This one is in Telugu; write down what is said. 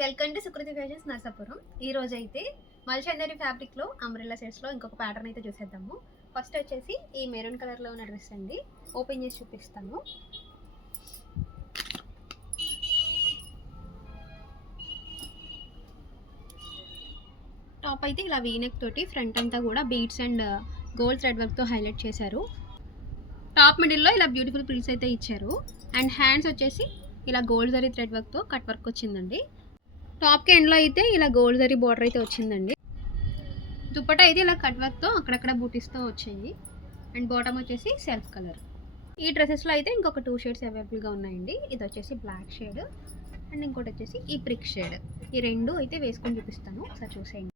Welcome to Sukruthi fashions Narsapuram. ఈ రోజు అయితే మల్చందరి ఫ్యాబ్రిక్లో అంబ్రెల్లా సెట్స్లో ఇంకొక ప్యాటర్న్ అయితే చూసేద్దాము. ఫస్ట్ వచ్చేసి ఈ మెరూన్ కలర్లో ఉన్న డ్రెస్ అండి, ఓపెన్ చేసి చూపిస్తాను. టాప్ అయితే ఇలా వీనెక్ తోటి ఫ్రంట్ అంతా కూడా బీడ్స్ అండ్ గోల్డ్ థ్రెడ్ వర్క్తో హైలైట్ చేశారు. టాప్ మిడిల్లో ఇలా బ్యూటిఫుల్ ప్రిల్స్ అయితే ఇచ్చారు. అండ్ హ్యాండ్స్ వచ్చేసి ఇలా గోల్డ్ జరీ థ్రెడ్ వర్క్తో కట్ వర్క్ వచ్చిందండి. టాప్కి ఎండ్లో అయితే ఇలా గోల్డ్ జరీ బార్డర్ అయితే వచ్చిందండి. దుప్పటా అయితే ఇలా కట్ వర్క్తో అక్కడక్కడ బూటీస్తో వచ్చింది. అండ్ బాటమ్ వచ్చేసి సెల్ఫ్ కలర్. ఈ డ్రెస్సెస్లో అయితే ఇంకొక 2 షేడ్స్ అవైలబుల్గా ఉన్నాయండి. ఇది వచ్చేసి బ్లాక్ షేడ్ అండ్ ఇంకోటి వచ్చేసి ఈ ప్రిక్ షేడ్. ఈ రెండు అయితే వేసుకొని చూపిస్తాను, ఒకసారి చూసేయండి.